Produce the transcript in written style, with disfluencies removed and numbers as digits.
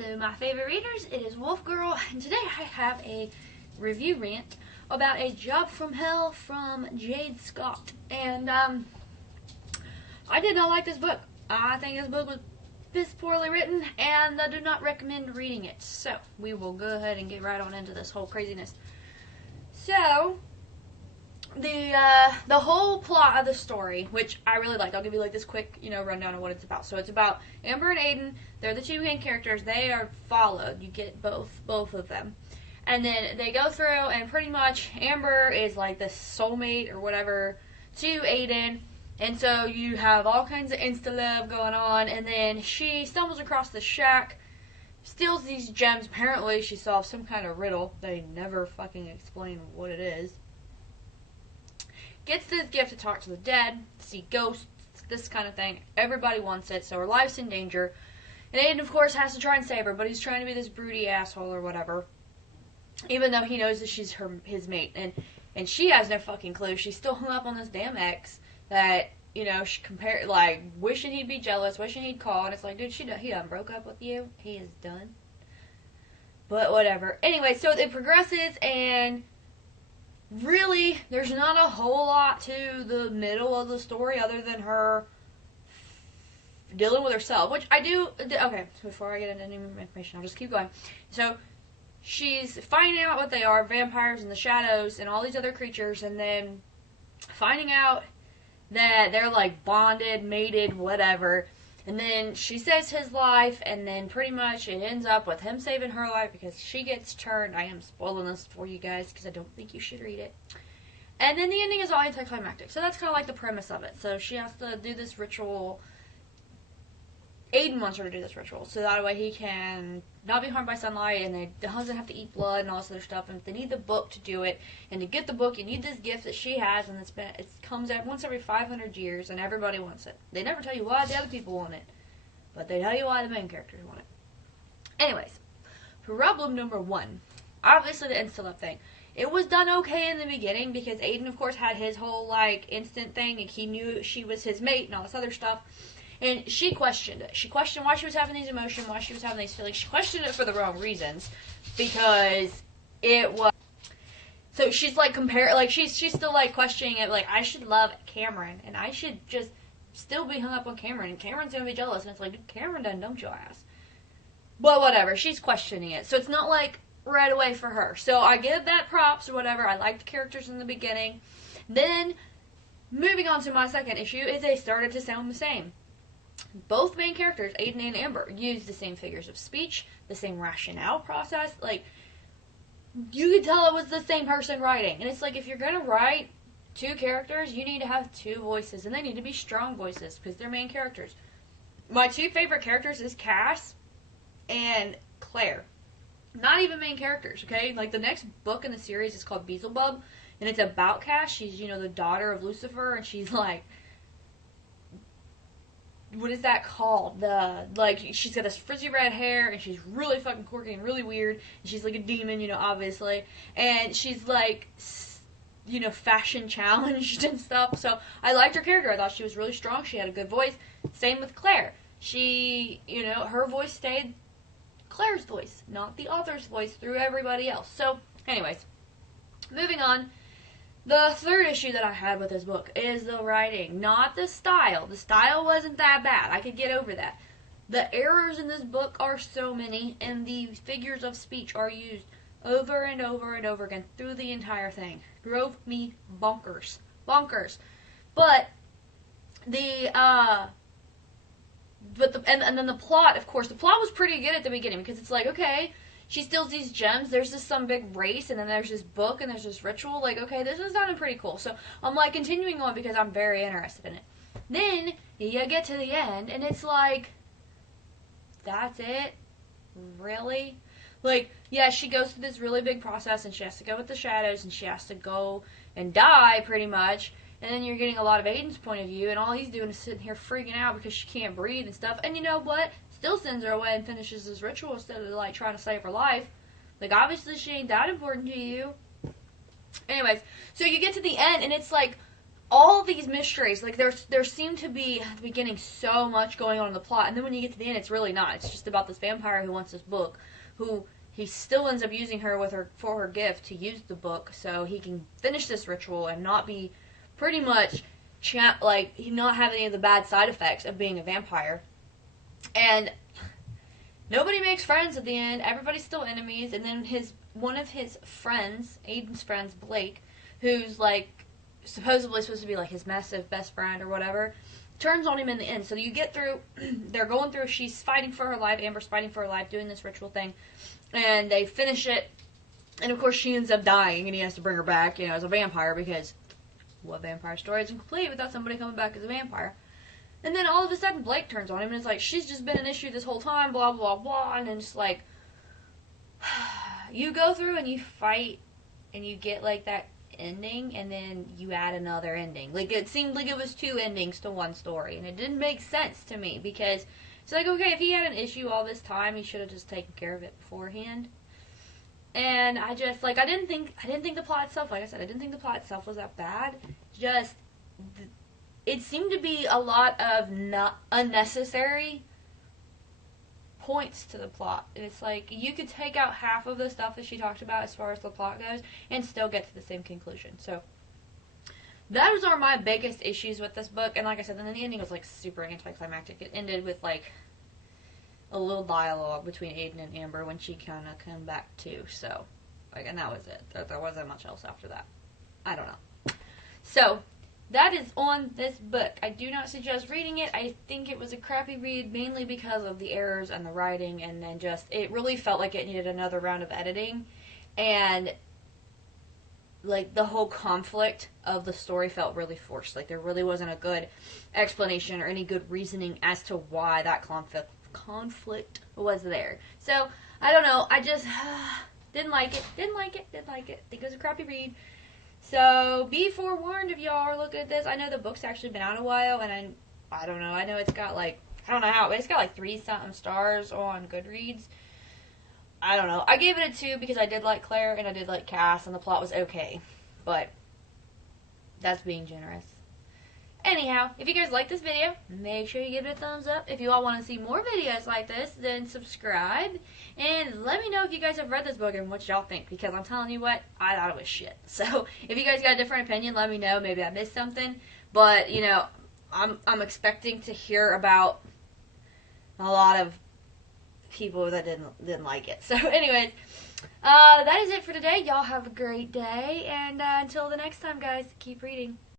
Hello, my favorite readers. It is Wolf Girl, and today I have a review rant about A Job from Hell from Jayde Scott. And I did not like this book. I think this book was piss poorly written, and I do not recommend reading it. So we will go ahead and get right on into this whole craziness. So the whole plot of the story, which I really liked, I'll give you like this quick, rundown of what it's about. So it's about Amber and Aiden. They're the two main characters. They are followed. You get both of them. And then they go through, and pretty much Amber is like the soulmate or whatever to Aiden. And so you have all kinds of insta-love going on. And then she stumbles across the shack, steals these gems. Apparently she solves some kind of riddle. They never fucking explain what it is. Gets this gift to talk to the dead, see ghosts, this kind of thing. Everybody wants it, so her life's in danger. And Aiden, of course, has to try and save her, but he's trying to be this broody asshole or whatever. Even though he knows that she's his mate. And she has no fucking clue. She's still hung up on this damn ex that, she compared, like, wishing he'd be jealous, wishing he'd call. And it's like, dude, he done broke up with you. He is done. But whatever. Anyway, so it progresses, and really, there's not a whole lot to the middle of the story other than her dealing with herself, which I do. Okay, so before I get into any more information, I'll just keep going. So she's finding out what they are, vampires and the shadows and all these other creatures, and then finding out that they're like bonded, mated, whatever. And then she saves his life, and then pretty much it ends up with him saving her life because she gets turned. I am spoiling this for you guys because I don't think you should read it. And then the ending is all anticlimactic. So that's kind of like the premise of it. So she has to do this ritual. Aiden wants her to do this ritual so that way he can not be harmed by sunlight, and he doesn't have to eat blood and all this other stuff. And they need the book to do it. And to get the book, you need this gift that she has, and it comes out once every 500 years, and everybody wants it. They never tell you why the other people want it, but they tell you why the main characters want it. Anyways, problem number one, obviously the insta-love thing. It was done okay in the beginning because Aiden, of course, had his whole like instant thing, and he knew she was his mate and all this other stuff. And she questioned it. She questioned why she was having these emotions, why she was having these feelings. She questioned it for the wrong reasons, because it was. So she's like she's still like questioning it. Like, I should love Cameron, and I should just still be hung up on Cameron, and Cameron's gonna be jealous. And it's like, dude, Cameron done dumped your ass. But whatever, she's questioning it. So it's not like right away for her. So I give that props or whatever. I like the characters in the beginning. Then moving on to my second issue is they started to sound the same. Both main characters, Aiden and Amber, use the same figures of speech, the same rationale process. Like, you could tell it was the same person writing. And it's like, if you're going to write two characters, you need to have two voices. And they need to be strong voices, because they're main characters. My two favorite characters is Cass and Claire. Not even main characters, okay? Like, the next book in the series is called Beelzebub, and it's about Cass. She's, the daughter of Lucifer, and she's like, what is that called? She's got this frizzy red hair, and she's really fucking quirky and really weird, and she's like a demon, obviously, and she's like, fashion challenged and stuff. So I liked her character. I thought she was really strong. She had a good voice. Same with Claire. She, her voice stayed Claire's voice, not the author's voice through everybody else. So anyways, moving on. The third issue that I had with this book is the writing, not the style. The style wasn't that bad. I could get over that. The errors in this book are so many, and the figures of speech are used over and over and over again through the entire thing. Drove me bonkers. Bonkers. But and then the plot, of course, the plot was pretty good at the beginning, because it's like, okay, she steals these gems, there's this some big race, and then there's this book, and there's this ritual. Like, okay, this is sounding pretty cool. So I'm like continuing on because I'm very interested in it. Then you get to the end, and it's like, that's it? Really? Like, yeah, she goes through this really big process, and she has to go with the shadows, and she has to go and die, pretty much. And then you're getting a lot of Aiden's point of view, and all he's doing is sitting here freaking out because she can't breathe and stuff. And you know what? Still sends her away and finishes this ritual instead of, like, trying to save her life. Like, obviously she ain't that important to you. Anyways, so you get to the end, and it's like, all these mysteries, like there seemed to be at the beginning so much going on in the plot, and then when you get to the end, it's really not. It's just about this vampire who wants this book, who he still ends up using her for her gift to use the book, so he can finish this ritual and not be pretty much not have any of the bad side effects of being a vampire. And nobody makes friends at the end. Everybody's still enemies, and then one of his friends, Aiden's friends, Blake, who's like supposedly supposed to be like his massive best friend or whatever, turns on him in the end. So you get through, they're going through, she's fighting for her life, Amber's fighting for her life, doing this ritual thing, and they finish it, and of course she ends up dying, and he has to bring her back, as a vampire, because what vampire story isn't complete without somebody coming back as a vampire? And then all of a sudden Blake turns on him, and it's like, she's just been an issue this whole time, blah, blah, blah, and then it's like, you go through and you fight, and you get like that ending, and then you add another ending. Like, it seemed like it was two endings to one story, and it didn't make sense to me, because it's like, okay, if he had an issue all this time, he should have just taken care of it beforehand. And I just, like, I didn't think the plot itself, like I said, I didn't think the plot itself was that bad. Just, it seemed to be a lot of unnecessary points to the plot. And it's like, you could take out half of the stuff that she talked about as far as the plot goes and still get to the same conclusion. So those are my biggest issues with this book. And like I said, then the ending was like super anticlimactic. It ended with like a little dialogue between Aiden and Amber when she kind of came back too. So, like, and that was it. There wasn't much else after that. I don't know. So that is on this book. I do not suggest reading it. I think it was a crappy read, mainly because of the errors and the writing, and then just, it really felt like it needed another round of editing, and like the whole conflict of the story felt really forced. Like, there really wasn't a good explanation or any good reasoning as to why that conflict was there. So I don't know. I just didn't like it. I think it was a crappy read. So be forewarned if y'all are looking at this. I know the book's actually been out a while, and I don't know. I know it's got like, I don't know how, but it's got like 3-something stars on Goodreads. I don't know. I gave it a 2 because I did like Claire and I did like Cass, and the plot was okay. But that's being generous. Anyhow, if you guys like this video, make sure you give it a thumbs up. If you all want to see more videos like this, then subscribe. And let me know if you guys have read this book and what y'all think, because I'm telling you what, I thought it was shit. So, if you guys got a different opinion, let me know. Maybe I missed something. But, I'm expecting to hear about a lot of people that didn't like it. So, anyways, that is it for today. Y'all have a great day. And until the next time, guys, keep reading.